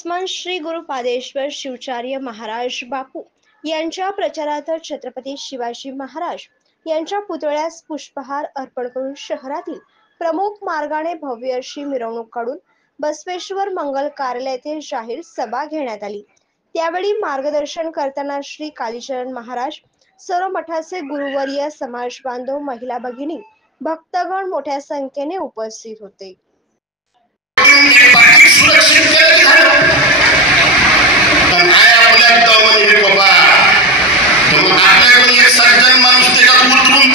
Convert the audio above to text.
आसमान श्री गुरु पादेश्वर शिवाचार्य महाराज बापू यांच्या प्रचारार्थ छत्रपती शिवाजी महाराज यांच्या पुतळ्यास पुष्पहार अर्पण करून शहरातील प्रमुख मार्गाने भव्य अशी मिरवणूक काढून बसवेश्वर मंगल कार्यालय येथे जाहीर सभा घेण्यात आली। त्यावेळी मार्गदर्शन करताना श्री कालीचरण महाराज, सर्व मठाचे गुरुवर्य, समाज बांधव, महिला भगिनी, भक्तगण मोठ्या संख्येने उपस्थित होते। सज्जन माणूस त्याच्यात उतरून